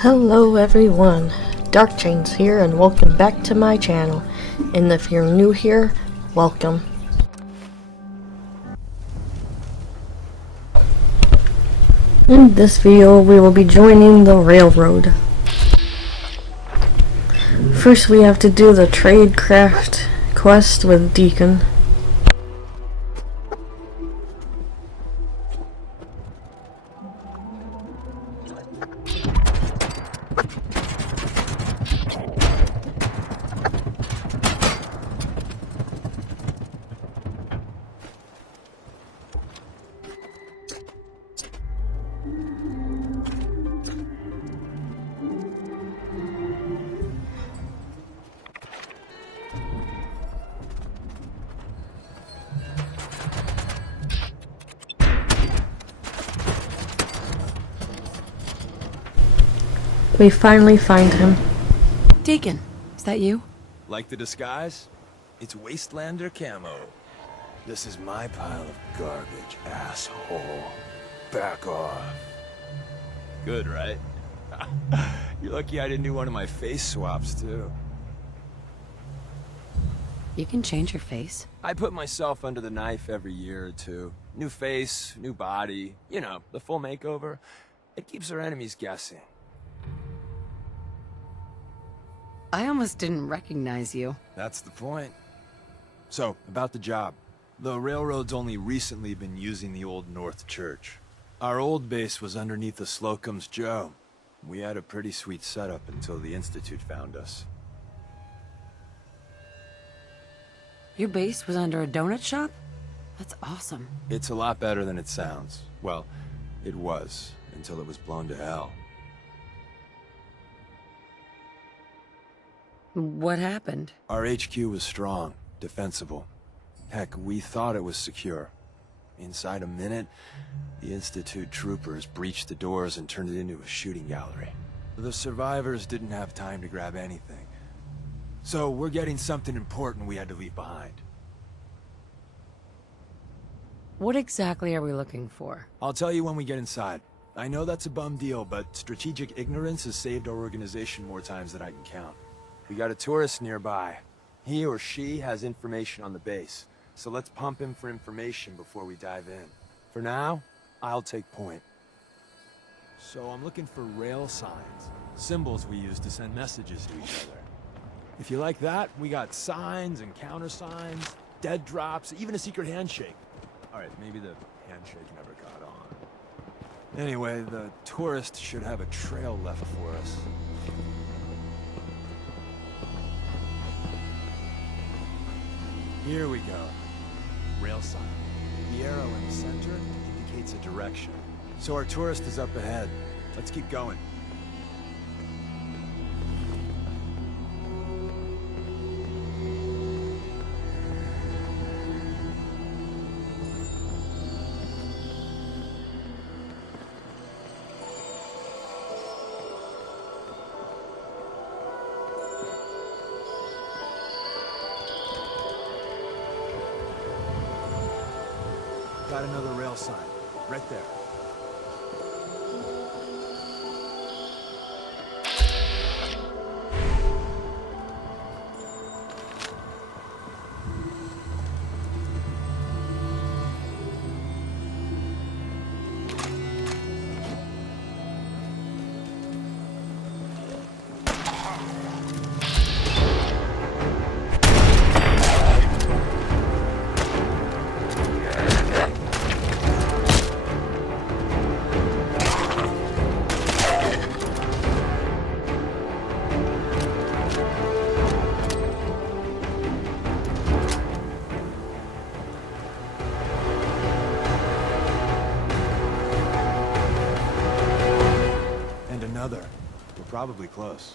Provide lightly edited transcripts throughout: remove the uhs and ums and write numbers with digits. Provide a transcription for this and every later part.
Hello everyone, Dark Chains here and welcome back to my channel, and if you're new here, welcome. In this video we will be joining the railroad. First we have to do the Tradecraft quest with Deacon. We finally find him. Deacon, is that you? Like the disguise? It's Wastelander camo. This is my pile of garbage, asshole. Back off. Good, right? You're lucky I didn't do one of my face swaps, too. You can change your face. I put myself under the knife every year or two. New face, new body, you know, the full makeover. It keeps our enemies guessing. I almost didn't recognize you. That's the point. So, about the job. The railroad's only recently been using the Old North Church. Our old base was underneath the Slocum's Joe. We had a pretty sweet setup until the Institute found us. Your base was under a donut shop? That's awesome. It's a lot better than it sounds. Well, it was, until it was blown to hell. What happened? Our HQ was strong, defensible. Heck, we thought it was secure. Inside a minute, the Institute troopers breached the doors and turned it into a shooting gallery. The survivors didn't have time to grab anything. So we're getting something important we had to leave behind. What exactly are we looking for? I'll tell you when we get inside. I know that's a bum deal, but strategic ignorance has saved our organization more times than I can count. We got a tourist nearby. He or she has information on the base, so let's pump him for information before we dive in. For now, I'll take point. So I'm looking for rail signs, symbols we use to send messages to each other. If you like that, we got signs and countersigns, dead drops, even a secret handshake. Alright, maybe the handshake never got on. Anyway, the tourist should have a trail left for us. Here we go. Rail sign. The arrow in the center indicates a direction. So our tourist is up ahead. Let's keep going. Got another rail sign, right there. We're probably close.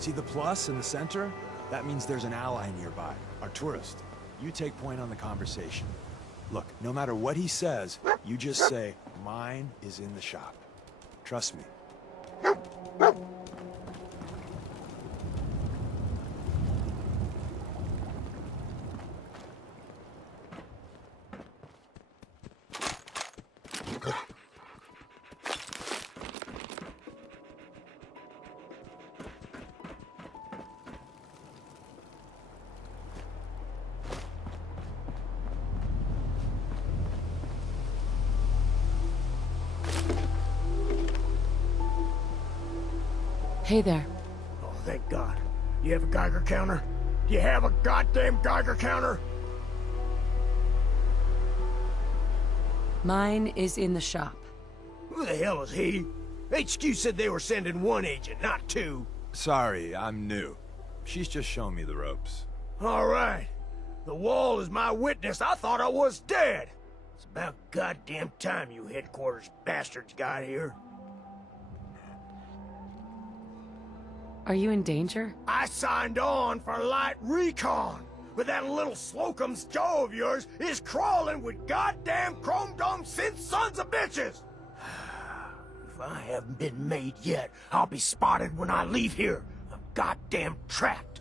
See the plus in the center? That means there's an ally nearby, our tourist. You take point on the conversation. Look, no matter what he says, you just say, mine is in the shop. Trust me. Hey there. Oh, thank God. You have a Geiger counter? Do you have a goddamn Geiger counter? Mine is in the shop. Who the hell is he? HQ said they were sending one agent, not two. Sorry, I'm new. She's just showing me the ropes. All right. The wall is my witness. I thought I was dead. It's about goddamn time you headquarters bastards got here. Are you in danger? I signed on for light recon, but that little Slocum's Joe of yours is crawling with goddamn chrome dome synth sons of bitches! If I haven't been made yet, I'll be spotted when I leave here. I'm goddamn trapped.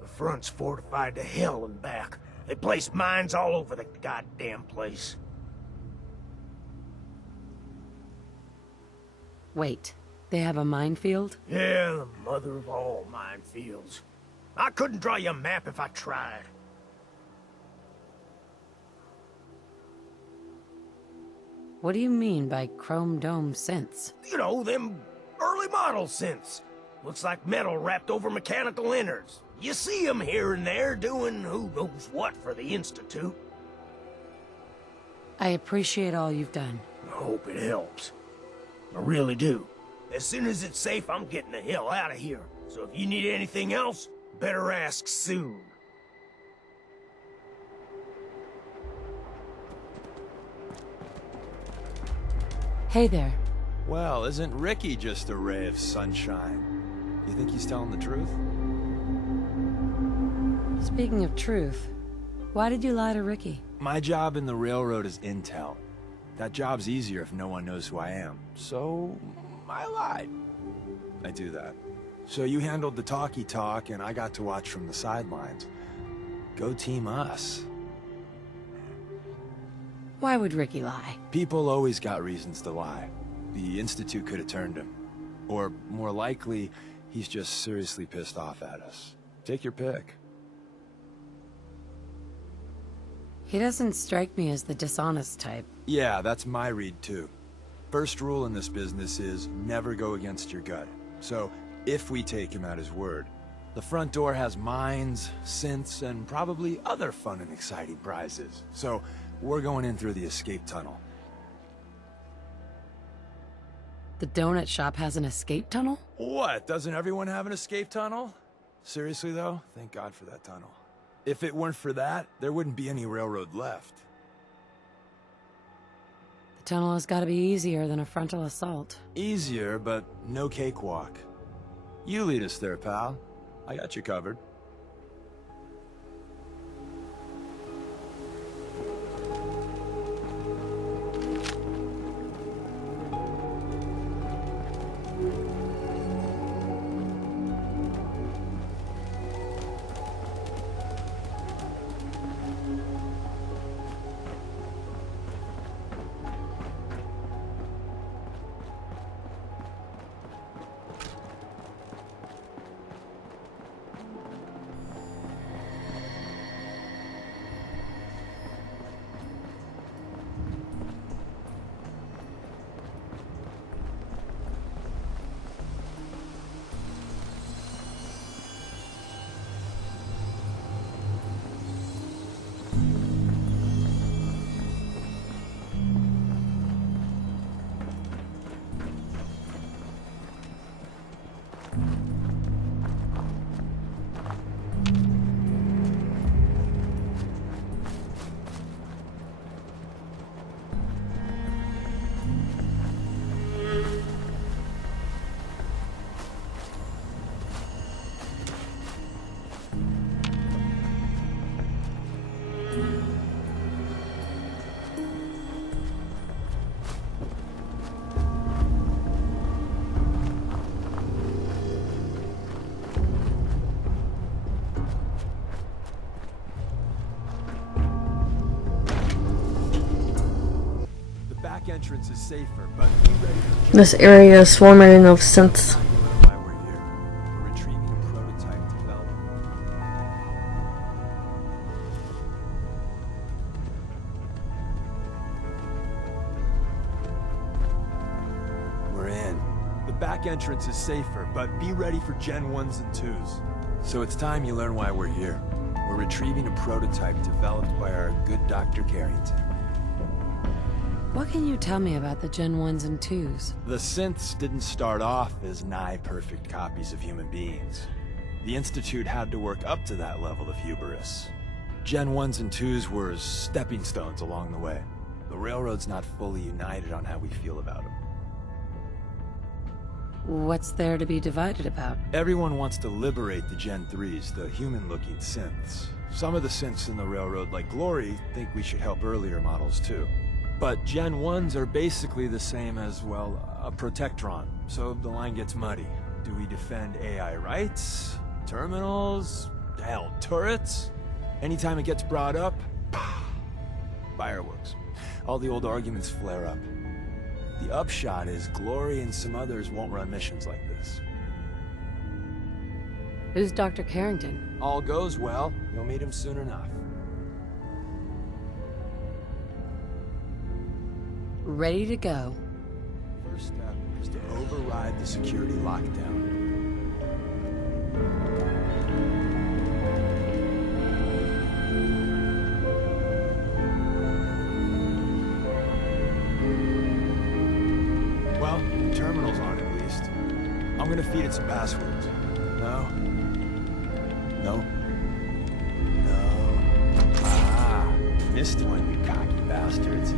The front's fortified to hell and back. They placed mines all over the goddamn place. Wait, they have a minefield? Yeah, the mother of all minefields. I couldn't draw you a map if I tried. What do you mean by chrome dome synths? You know, them early model synths. Looks like metal wrapped over mechanical innards. You see them here and there doing who knows what for the Institute. I appreciate all you've done. I hope it helps. I really do. As soon as it's safe, I'm getting the hell out of here. So if you need anything else, better ask soon. Hey there. Well, isn't Ricky just a ray of sunshine? You think he's telling the truth? Speaking of truth, why did you lie to Ricky? My job in the railroad is intel. That job's easier if no one knows who I am. So, I lied. I do that. So you handled the talky talk, and I got to watch from the sidelines. Go team us. Why would Ricky lie? People always got reasons to lie. The Institute could have turned him. Or, more likely, he's just seriously pissed off at us. Take your pick. He doesn't strike me as the dishonest type. Yeah, that's my read too. First rule in this business is never go against your gut. So, if we take him at his word, the front door has mines, synths, and probably other fun and exciting prizes. So, we're going in through the escape tunnel. The donut shop has an escape tunnel? What, doesn't everyone have an escape tunnel? Seriously though, thank God for that tunnel. If it weren't for that, there wouldn't be any railroad left. The tunnel has got to be easier than a frontal assault. Easier, but no cakewalk. You lead us there, pal. I got you covered. back entrance is safer, but be ready for This area is swarming of synths. why we're here. We're retrieving a prototype developed. We're in. The back entrance is safer, but be ready for Gen 1s and 2s. So it's time you learn why we're here. We're retrieving a prototype developed by our good Dr. Carrington. What can you tell me about the Gen 1s and 2s? The synths didn't start off as nigh-perfect copies of human beings. The Institute had to work up to that level of hubris. Gen 1s and 2s were stepping stones along the way. The Railroad's not fully united on how we feel about them. What's there to be divided about? Everyone wants to liberate the Gen 3s, the human-looking synths. Some of the synths in the Railroad, like Glory, think we should help earlier models too. But Gen 1s are basically the same as, well, a Protectron, so the line gets muddy. Do we defend AI rights? Terminals? Hell, turrets? Anytime it gets brought up, fireworks. All the old arguments flare up. The upshot is Glory and some others won't run missions like this. Who's Dr. Carrington? All goes well, you'll meet him soon enough. Ready to go. First step is to override the security lockdown. Well, the terminal's on at least. I'm gonna feed it some passwords. No. No. No. Ah, missed one, you cocky bastards.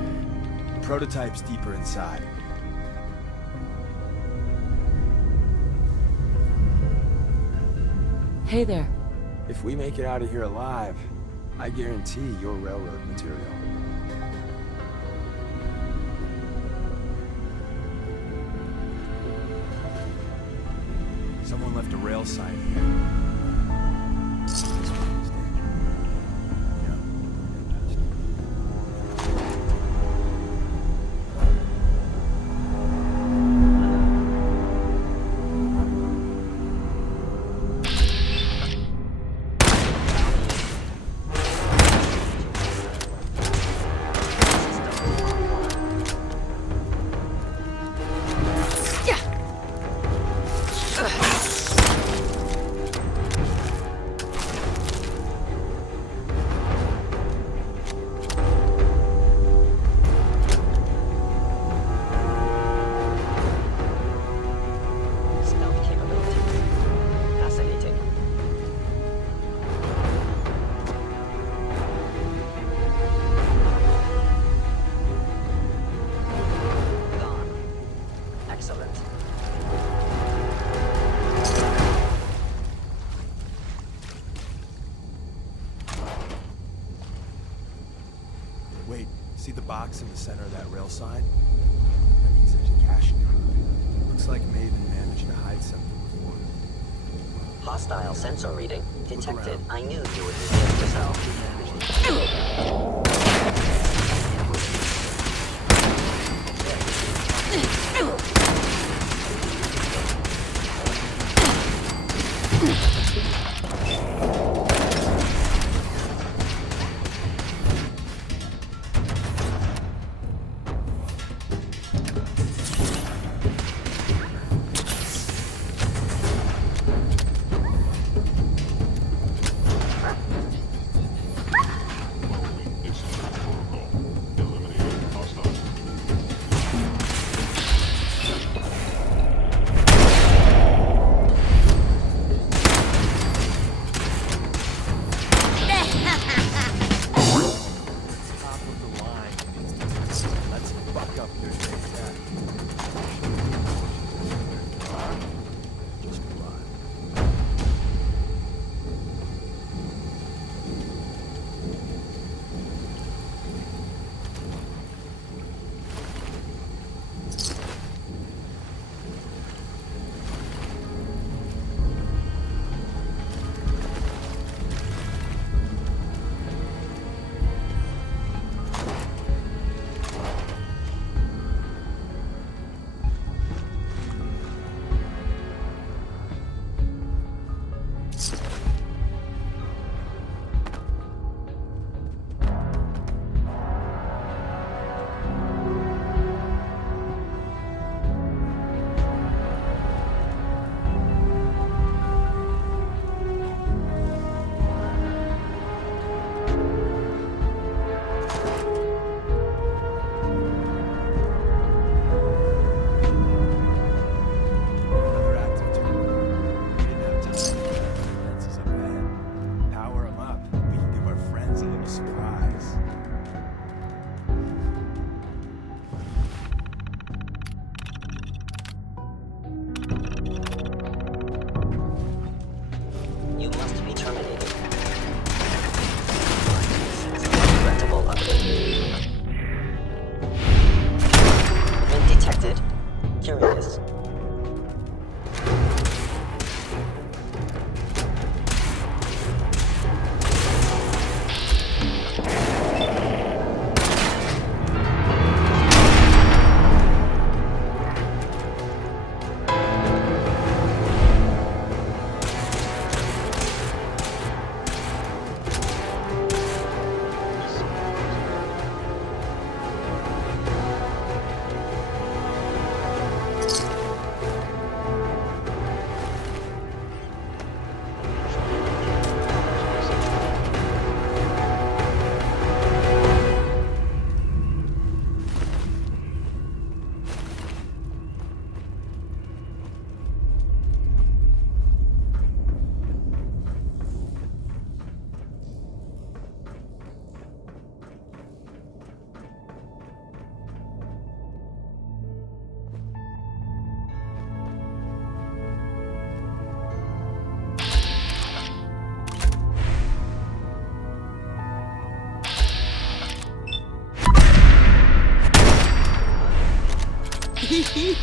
The prototype's deeper inside. Hey there. If we make it out of here alive, I guarantee you're railroad material. Someone left a rail sign here. Stealth capability. Fascinating. Gone. Excellent. Wait, see the box in the center of that rail sign? That means there's a cache nearby. Looks like Maven managed to hide something before. Hostile sensor reading detected. around. I knew you would reveal yourself. Top of the line. Let's buck up your tech. Just run. detected. Curious.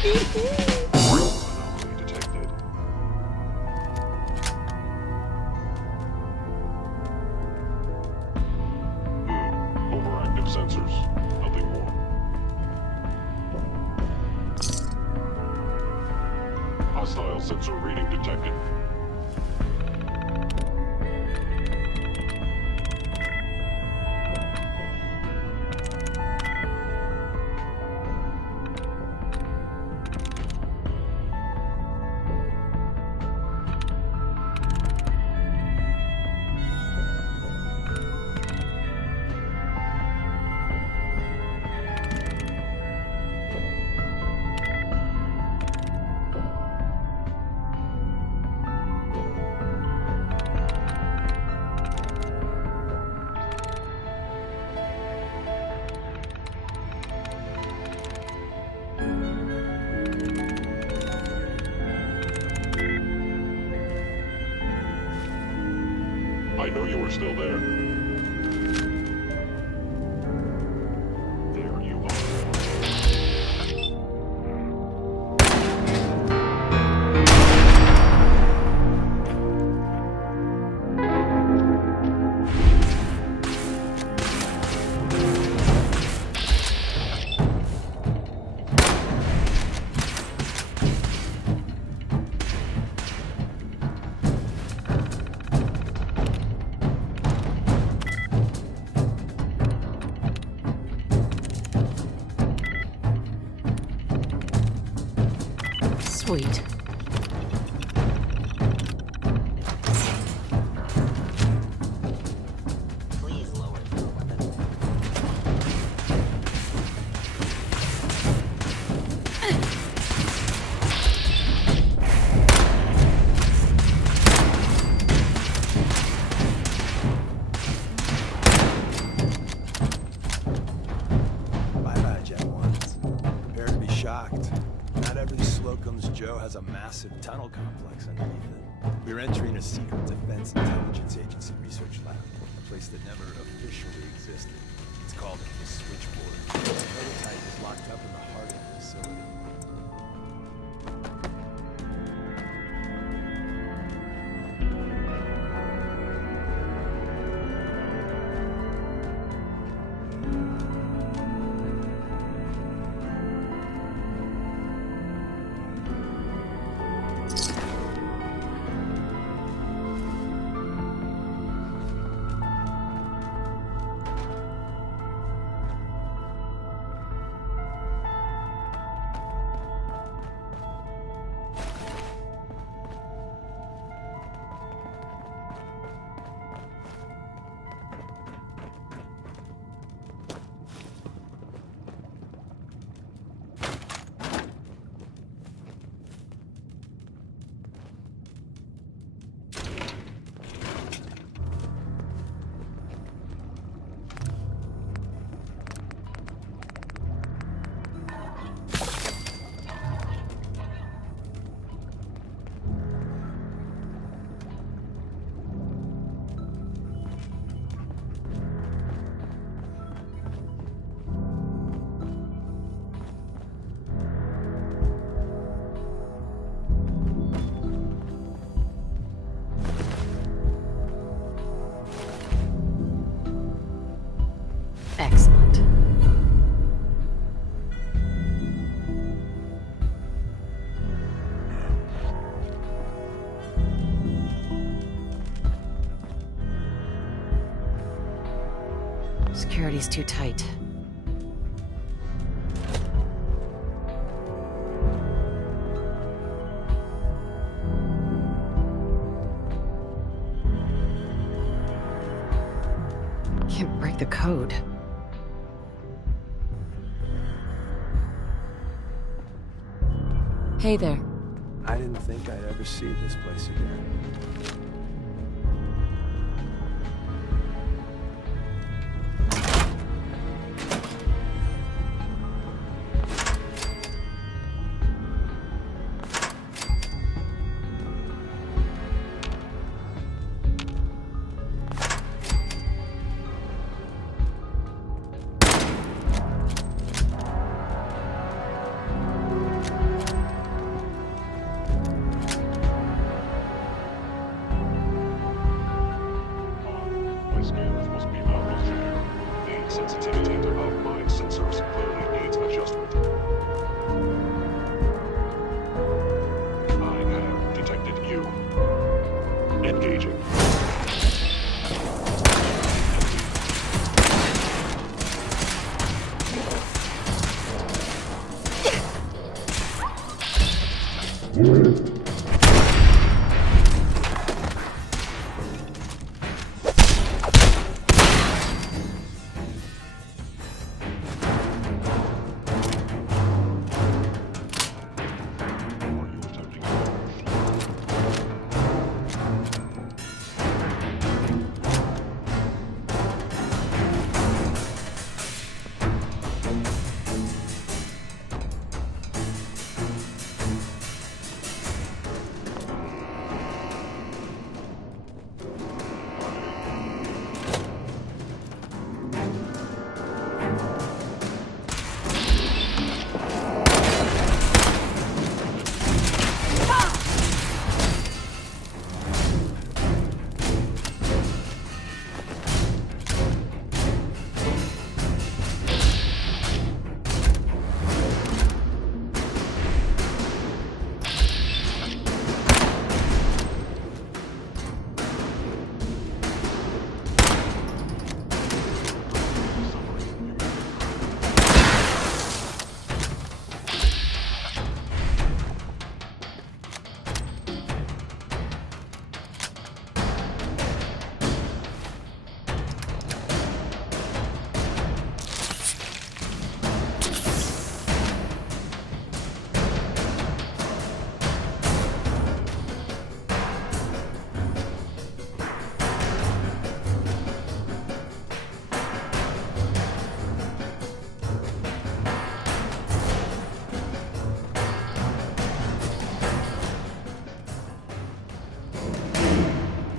Anomaly detected. Overactive sensors. Nothing more. Hostile sensor reading detected. I know you are still there. There you are. Sweet. Please lower your weapon. Bye-bye, Jet Ones. Prepare to be shocked. Not every Slocum's Joe has a massive tunnel complex underneath it. We're entering a secret Defense Intelligence Agency research lab, a place that never officially existed. It's called the Switchboard. The prototype is locked up in the heart of the facility. security's too tight. Can't break the code. Hey there. I didn't think I'd ever see this place again. My scanners must be malfunctioning. The sensitivity of my sensors clearly needs adjustment. I have detected you. Engaging. Are you attempting to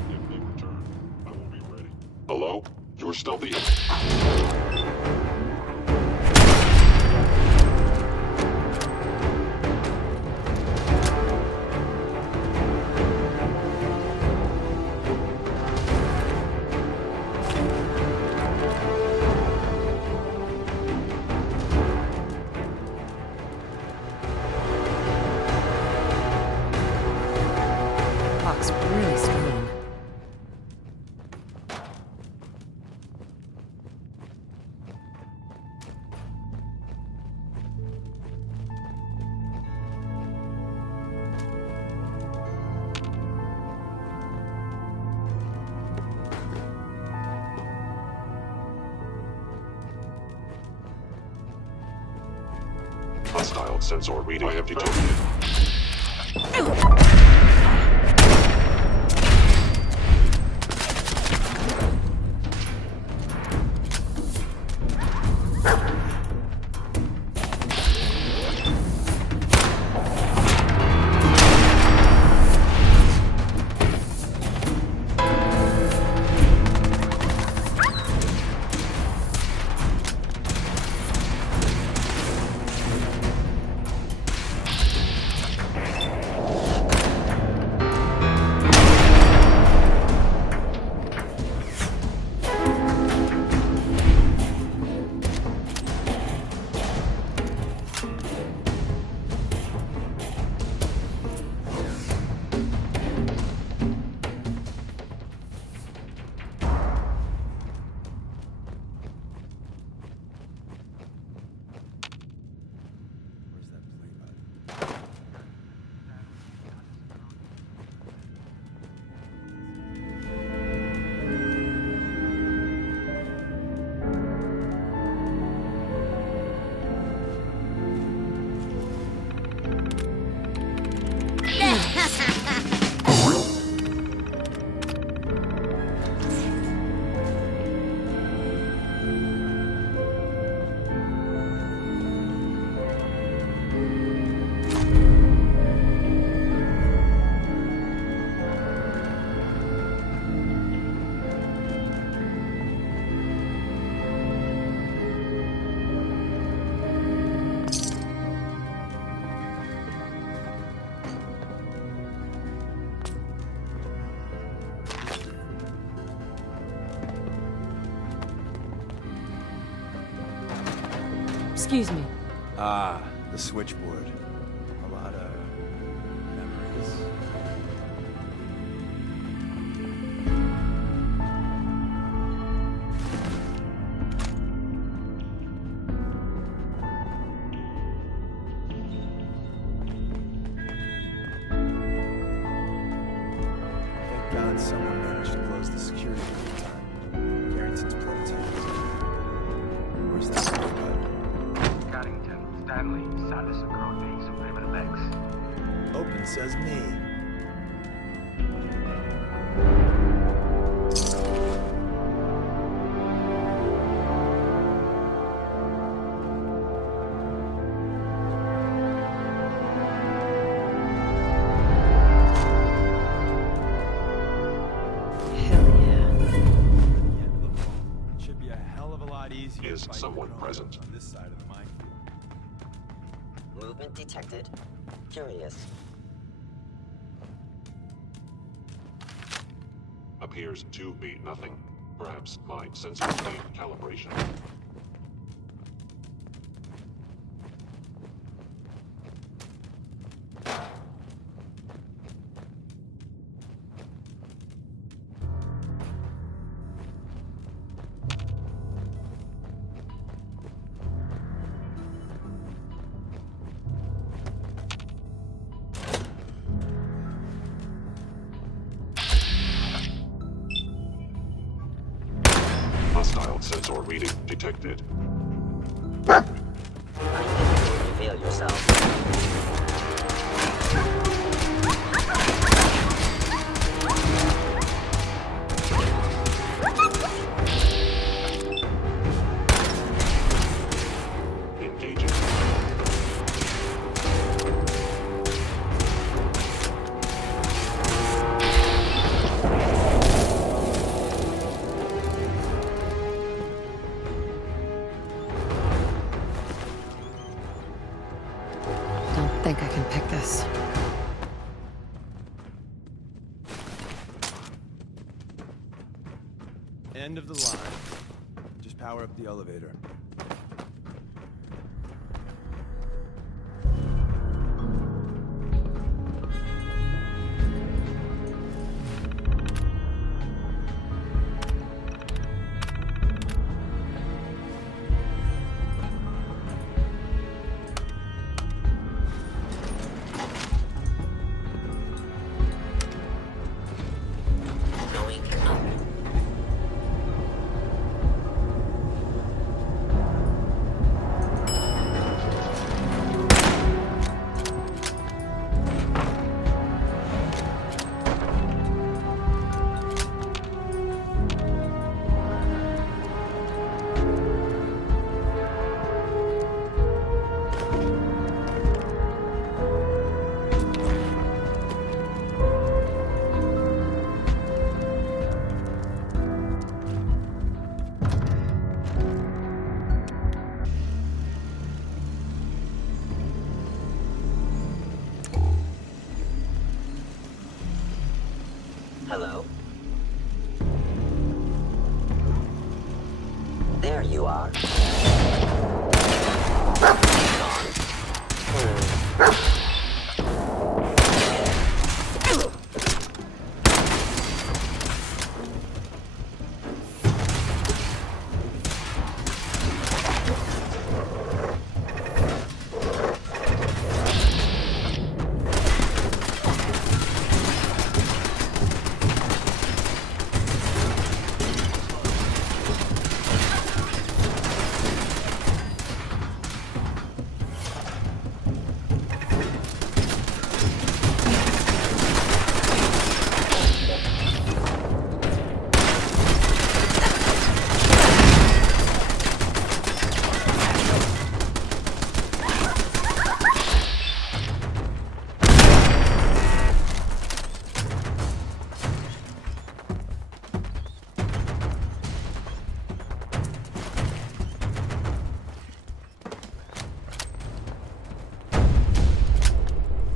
If they return, I will be ready. Hello? You're stealthy. Clock's really strong. Hostile sensor reading. I have detected. Excuse me. Ah, the switchboard. A lot of memories. Thank God someone managed to close the security in time. Carrington's prototype. Where's that button? Carrington, Stanley, Salis Growing, Supreme X. Open says me. Hell yeah. It should be a hell of a lot easier. Is if I someone could present? on this side of the minefield. Movement detected. Curious. Appears to be nothing. Perhaps my sensors need calibration. Hostile sensor reading detected. I need you to reveal yourself. Engaging. Don't think I can pick this. End of the line. Just power up the elevator. Going up. Hello? There you are.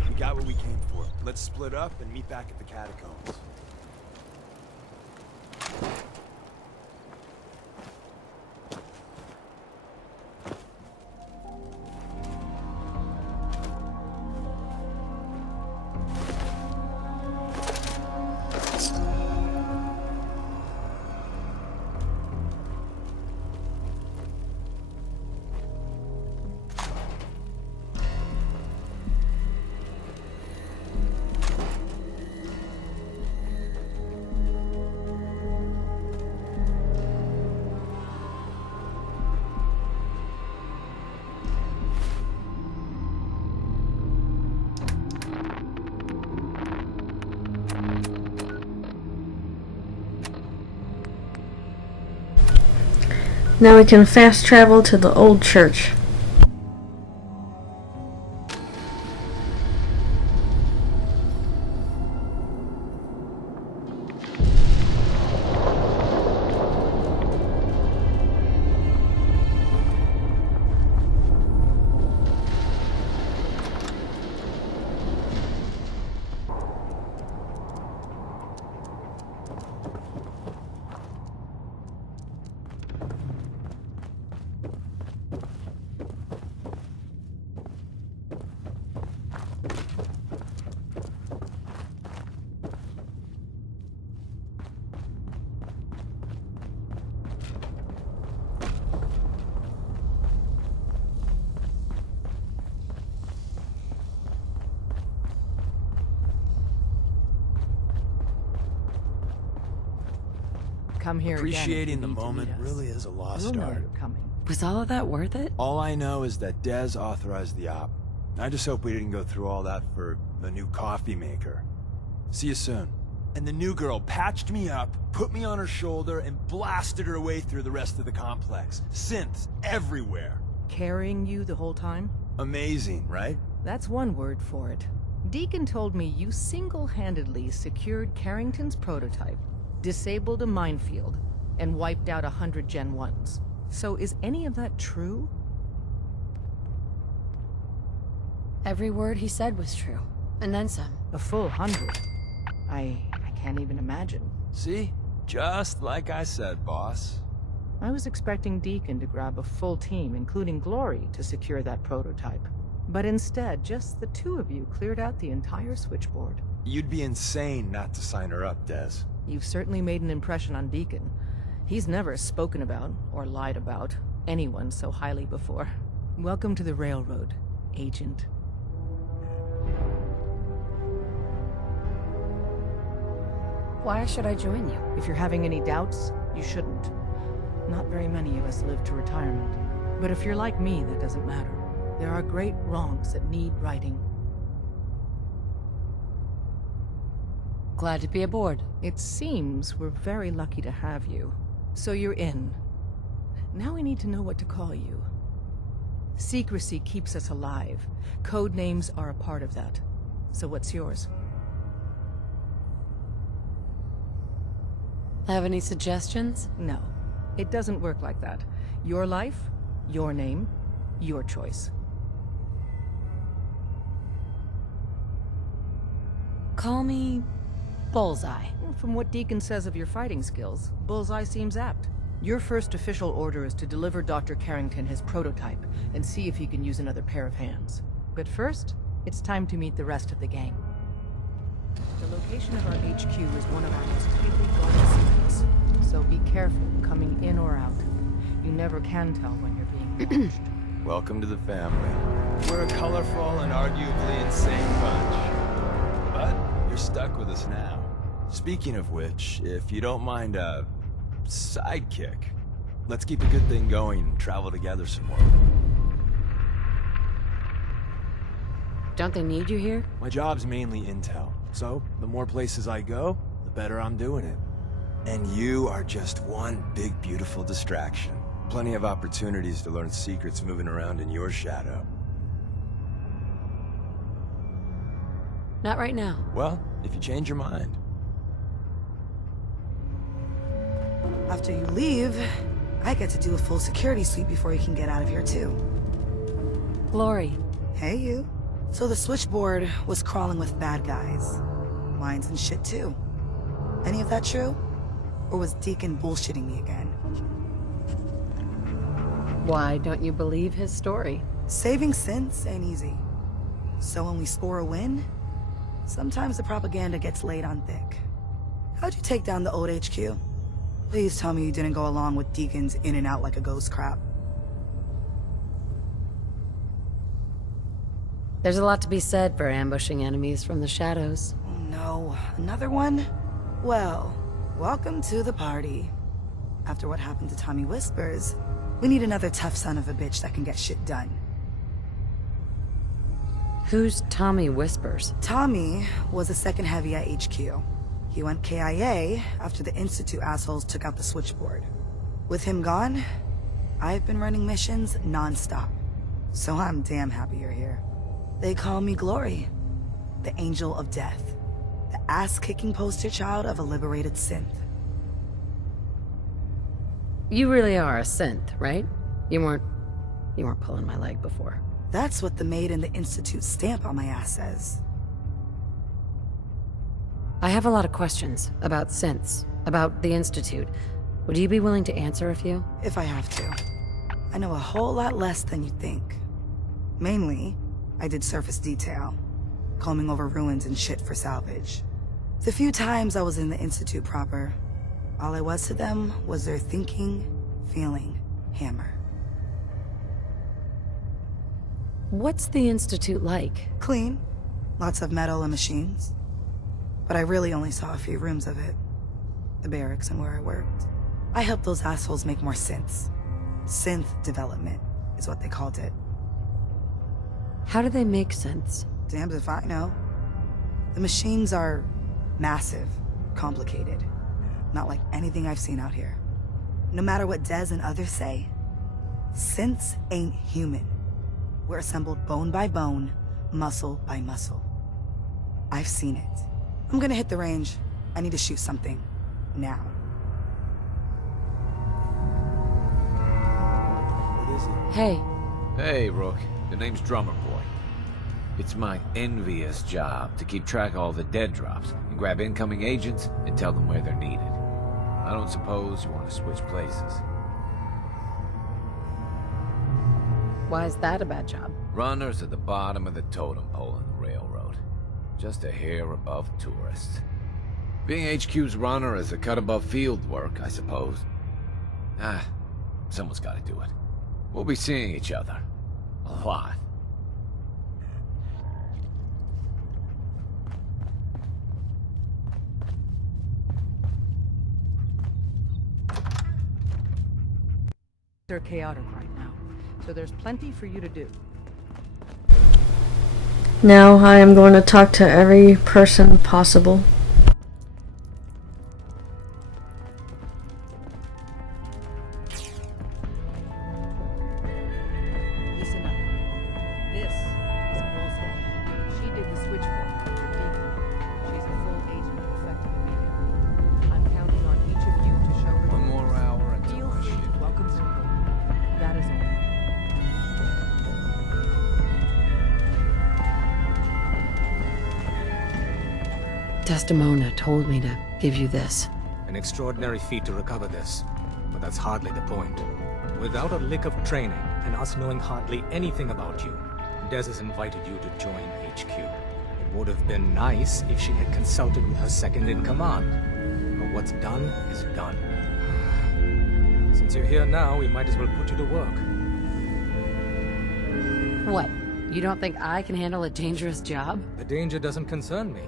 We got what we came for. Let's split up and meet back at the catacombs. Now we can fast travel to the old church. Come here again if you Appreciating the need to moment meet us. really is a lost We'll know art. you're coming. Was all of that worth it? All I know is that Dez authorized the op. I just hope we didn't go through all that for the new coffee maker. See you soon. And the new girl patched me up, put me on her shoulder, and blasted her way through the rest of the complex. Synths everywhere. Carrying you the whole time? Amazing, right? That's one word for it. Deacon told me you single-handedly secured Carrington's prototype, disabled a minefield, and wiped out 100 Gen 1s. So is any of that true? Every word he said was true. And then some. A full 100? I can't even imagine. See? Just like I said, boss. I was expecting Deacon to grab a full team, including Glory, to secure that prototype. But instead, just the two of you cleared out the entire switchboard. You'd be insane not to sign her up, Dez. You've certainly made an impression on Deacon. He's never spoken about, or lied about, anyone so highly before. Welcome to the Railroad, Agent. Why should I join you? If you're having any doubts, you shouldn't. Not very many of us live to retirement. But if you're like me, that doesn't matter. There are great wrongs that need righting. Glad to be aboard. It seems we're very lucky to have you. So you're in. Now we need to know what to call you. Secrecy keeps us alive. Code names are a part of that. So what's yours? Have any suggestions? No. It doesn't work like that. Your life, your name, your choice. Call me Bullseye. From what Deacon says of your fighting skills, Bullseye seems apt. Your first official order is to deliver Dr. Carrington his prototype and see if he can use another pair of hands. But first, it's time to meet the rest of the gang. The location of our HQ is one of our most tightly guarded secrets, so be careful coming in or out. You never can tell when you're being watched. Welcome to the family. We're a colorful and arguably insane bunch. But you're stuck with us now. Speaking of which, if you don't mind a sidekick, let's keep a good thing going and travel together some more. Don't they need you here? My job's mainly intel, so the more places I go, the better I'm doing it. And you are just one big, beautiful distraction. Plenty of opportunities to learn secrets moving around in your shadow. Not right now. Well, if you change your mind. After you leave, I get to do a full security sweep before you can get out of here too. Glory. Hey you. So the switchboard was crawling with bad guys. Mines and shit too. Any of that true? Or was Deacon bullshitting me again? Why don't you believe his story? Saving synths ain't easy. So when we score a win, sometimes the propaganda gets laid on thick. How'd you take down the old HQ? Please tell me you didn't go along with Deacon's in and out like a ghost crap. There's a lot to be said for ambushing enemies from the shadows. Oh no, another one? Well, welcome to the party. After what happened to Tommy Whispers, we need another tough son of a bitch that can get shit done. Who's Tommy Whispers? Tommy was a second heavy at HQ. He went KIA after the Institute assholes took out the switchboard. With him gone, I've been running missions non-stop, so I'm damn happy you're here. They call me Glory, the Angel of Death, the ass-kicking poster child of a liberated synth. You really are a synth, right? You weren't pulling my leg before. That's what the Made in the Institute stamp on my ass says. I have a lot of questions about synths, about the Institute. Would you be willing to answer a few? If I have to. I know a whole lot less than you think. Mainly, I did surface detail, combing over ruins and shit for salvage. The few times I was in the Institute proper, all I was to them was their thinking, feeling hammer. What's the Institute like? Clean. Lots of metal and machines. But I really only saw a few rooms of it. The barracks and where I worked. I helped those assholes make more synths. Synth development is what they called it. How do they make synths? Damned if I know. The machines are massive, complicated. Not like anything I've seen out here. No matter what Dez and others say, synths ain't human. We're assembled bone by bone, muscle by muscle. I've seen it. I'm gonna hit the range. I need to shoot something. Now. What is it? Hey, Hey, Rook. The name's Drummer Boy. It's my envious job to keep track of all the dead drops and grab incoming agents and tell them where they're needed. I don't suppose you want to switch places. why is that a bad job? Runners at the bottom of the totem pole in the railroad. Just a hair above tourists. Being HQ's runner is a cut above field work, I suppose. Someone's got to do it. We'll be seeing each other. A lot. They're chaotic right now, so there's plenty for you to do. Now I am going to talk to every person possible. Listen up. This is Bullseye. She did the switchboard for Deacon. She's a full agent who effected immediately. I'm counting on each of you to show her One more hour until feel my free shift. to welcome her home. That is all. Desdemona told me to give you this. An extraordinary feat to recover this, but that's hardly the point. Without a lick of training, and us knowing hardly anything about you, Des has invited you to join HQ. It would have been nice if she had consulted with her second-in-command. But what's done is done. Since you're here now, we might as well put you to work. What? You don't think I can handle a dangerous job? The danger doesn't concern me.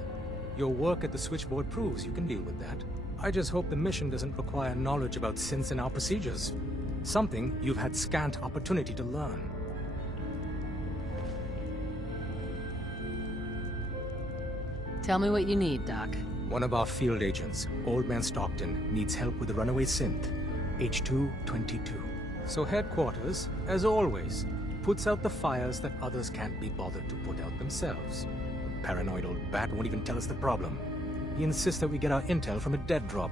Your work at the switchboard proves you can deal with that. I just hope the mission doesn't require knowledge about synths and our procedures. Something you've had scant opportunity to learn. Tell me what you need, Doc. One of our field agents, Old Man Stockton, needs help with the runaway synth, H222. So headquarters, as always, puts out the fires that others can't be bothered to put out themselves. The paranoid old bat won't even tell us the problem. He insists that we get our intel from a dead drop.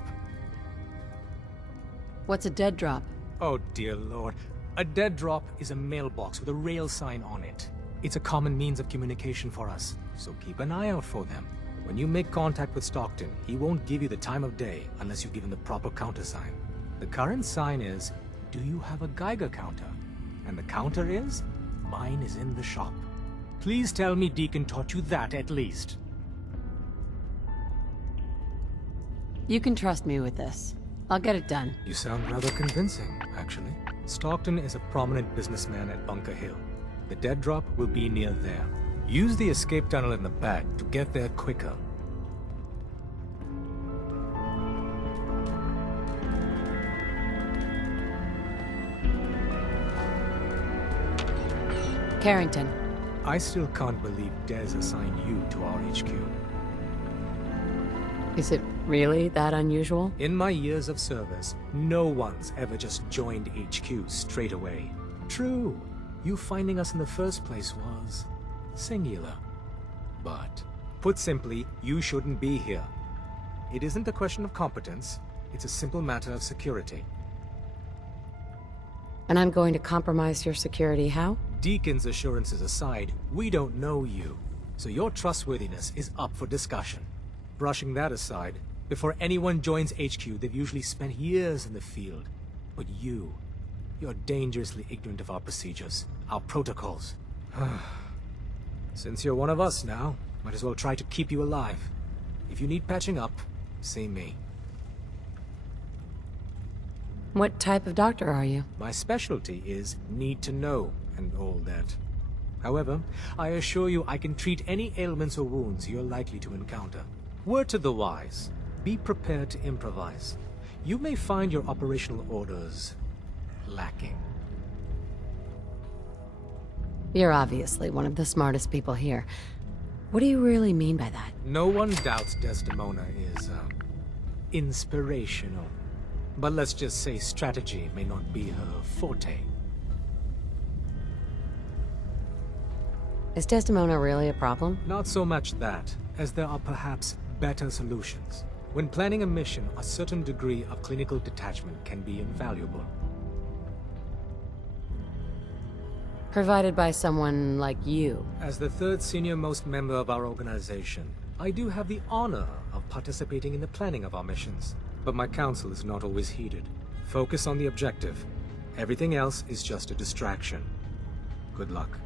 What's a dead drop? Oh dear lord. A dead drop is a mailbox with a rail sign on it. It's a common means of communication for us, so keep an eye out for them. When you make contact with Stockton, he won't give you the time of day unless you give him the proper countersign. The current sign is, do you have a Geiger counter? And the counter is, mine is in the shop. Please tell me Deacon taught you that at least. You can trust me with this. I'll get it done. You sound rather convincing, actually. Stockton is a prominent businessman at Bunker Hill. The dead drop will be near there. Use the escape tunnel in the back to get there quicker. Carrington. I still can't believe Des assigned you to our HQ. Is it really that unusual? In my years of service, no one's ever just joined HQ straight away. True, you finding us in the first place was singular. But, put simply, you shouldn't be here. It isn't a question of competence, it's a simple matter of security. And I'm going to compromise your security how? Deacon's assurances aside, we don't know you, so your trustworthiness is up for discussion. Brushing that aside, before anyone joins HQ, they've usually spent years in the field. But you're dangerously ignorant of our procedures, our protocols. Since you're one of us now, might as well try to keep you alive. If you need patching up, see me. What type of doctor are you? My specialty is need to know and all that. However, I assure you I can treat any ailments or wounds you're likely to encounter. Word to the wise, be prepared to improvise. You may find your operational orders lacking. You're obviously one of the smartest people here. What do you really mean by that? No one doubts Desdemona is, inspirational. But let's just say strategy may not be her forte. Is Desdemona really a problem? Not so much that, as there are perhaps better solutions. When planning a mission, a certain degree of clinical detachment can be invaluable. Provided by someone like you. As the third senior-most member of our organization, I do have the honor of participating in the planning of our missions. But my counsel is not always heeded. Focus on the objective. Everything else is just a distraction. Good luck.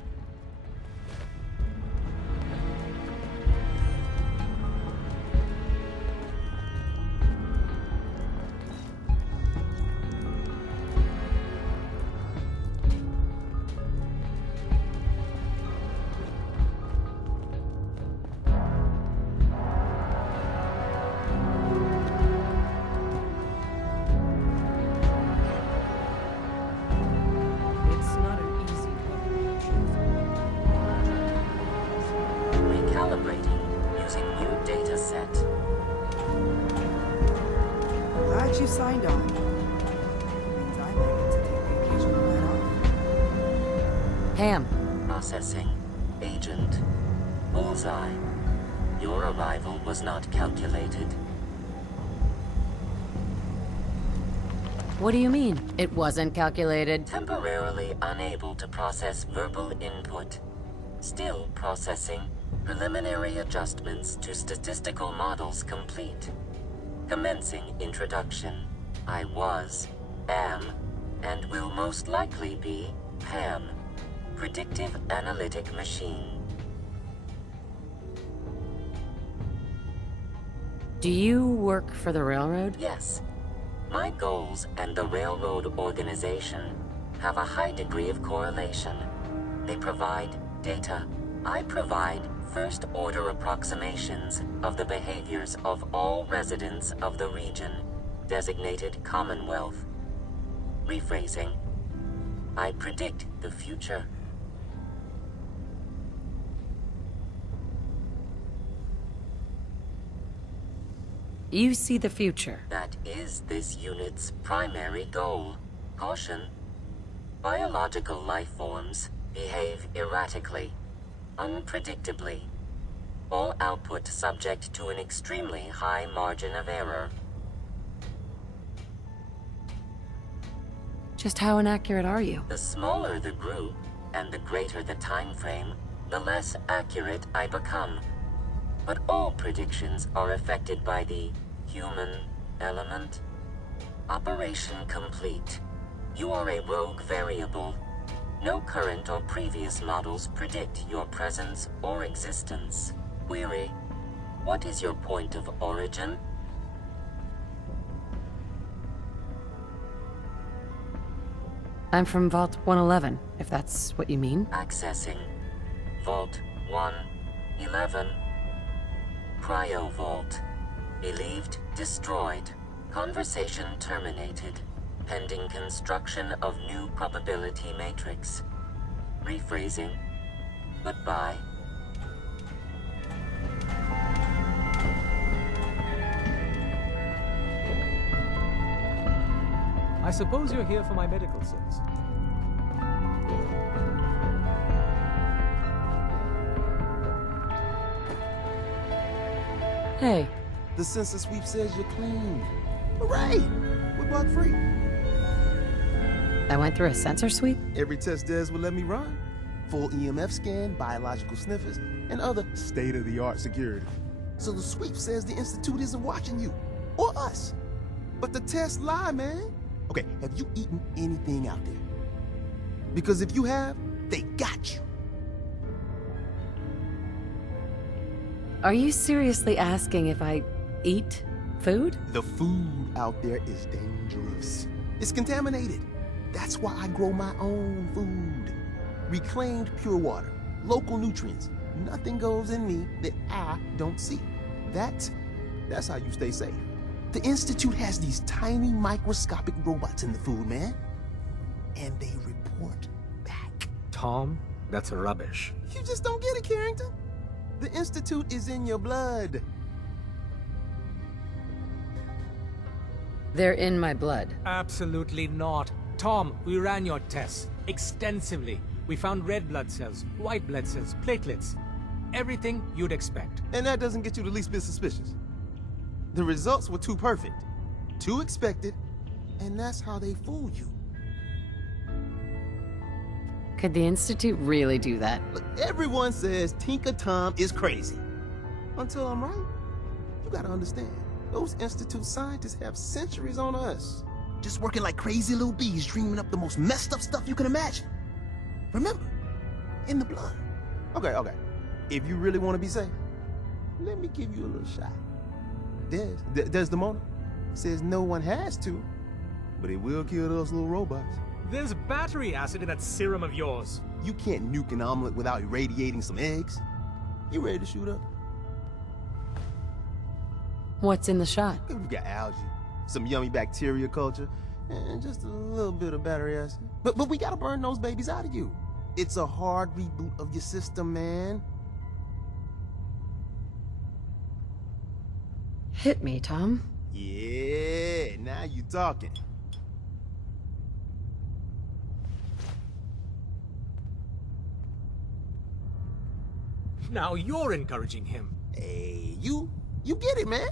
It's not an easy operation. Recalibrating using new data set. Glad you signed on. Means I might get to take the occasional night off. Pam. Processing. Agent. Bullseye. Your arrival was not calculated. What do you mean? It wasn't calculated. Temporarily unable to process verbal input. Still processing. Preliminary adjustments to statistical models complete. Commencing introduction. I was, am, and will most likely be Pam. Predictive analytic machine. Do you work for the railroad? Yes. My goals and the railroad organization have a high degree of correlation. They provide data. I provide first-order approximations of the behaviors of all residents of the region, designated Commonwealth. Rephrasing. I predict the future. You see the future. That is this unit's primary goal. Caution. Biological life forms behave erratically, unpredictably. All output subject to an extremely high margin of error. Just how inaccurate are you? The smaller the group, and the greater the time frame, the less accurate I become. But all predictions are affected by the human element. Operation complete. You are a rogue variable. No current or previous models predict your presence or existence. Query. What is your point of origin? I'm from Vault 111, if that's what you mean. Accessing. Vault 111. Cryo Vault. Believed destroyed. Conversation terminated. Pending construction of new probability matrix. Rephrasing. Goodbye. suppose you're here for my medical service. Hey, The census sweep says you're clean. Hooray! We're bug free. I went through a sensor sweep? Every test Des will let me run. Full EMF scan, biological sniffers, and other state-of-the-art security. So the sweep says the Institute isn't watching you, or us. But the tests lie, man. Okay, have you eaten anything out there? Because if you have, they got you. Are you seriously asking if I eat food? The food out there is dangerous. It's contaminated. That's why I grow my own food. Reclaimed pure water, local nutrients. Nothing goes in me that I don't see. That's how you stay safe. The Institute has these tiny microscopic robots in the food, man. And they report back. Tom, that's rubbish. You just don't get it, Carrington. The Institute is in your blood. They're in my blood. Absolutely not. Tom, we ran your tests extensively. We found red blood cells, white blood cells, platelets. Everything you'd expect. And that doesn't get you the least bit suspicious. The results were too perfect, too expected, and that's how they fool you. Could the Institute really do that? Look, everyone says Tinker Tom is crazy. Until I'm right. You gotta understand, those Institute scientists have centuries on us. Just working like crazy little bees, dreaming up the most messed up stuff you can imagine. Remember, in the blood. Okay. If you really want to be safe, let me give you a little shot. Desdemona says no one has to, but it will kill those little robots. There's battery acid in that serum of yours. You can't nuke an omelet without irradiating some eggs. You ready to shoot up? What's in the shot? We've got algae, some yummy bacteria culture, and just a little bit of battery acid. But we gotta burn those babies out of you. It's a hard reboot of your system, man. Hit me, Tom. Yeah, now you talking. Now you're encouraging him. Hey, you get it, man.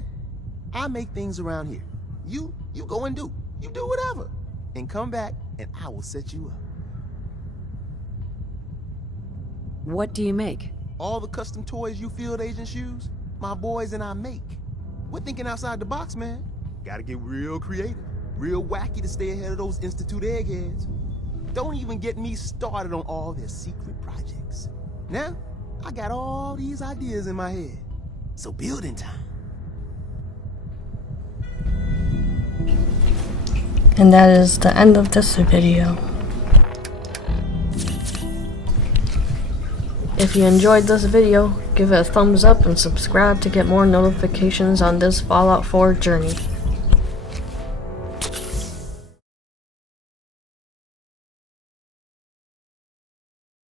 I make things around here. You go and do. You do whatever. And come back, and I will set you up. What do you make? All the custom toys you field agents use, my boys and I make. We're thinking outside the box, man. Gotta get real creative, real wacky to stay ahead of those Institute eggheads. Don't even get me started on all their secret projects. Now, I got all these ideas in my head. So building time. And that is the end of this video. If you enjoyed this video, give it a thumbs up and subscribe to get more notifications on this Fallout 4 journey.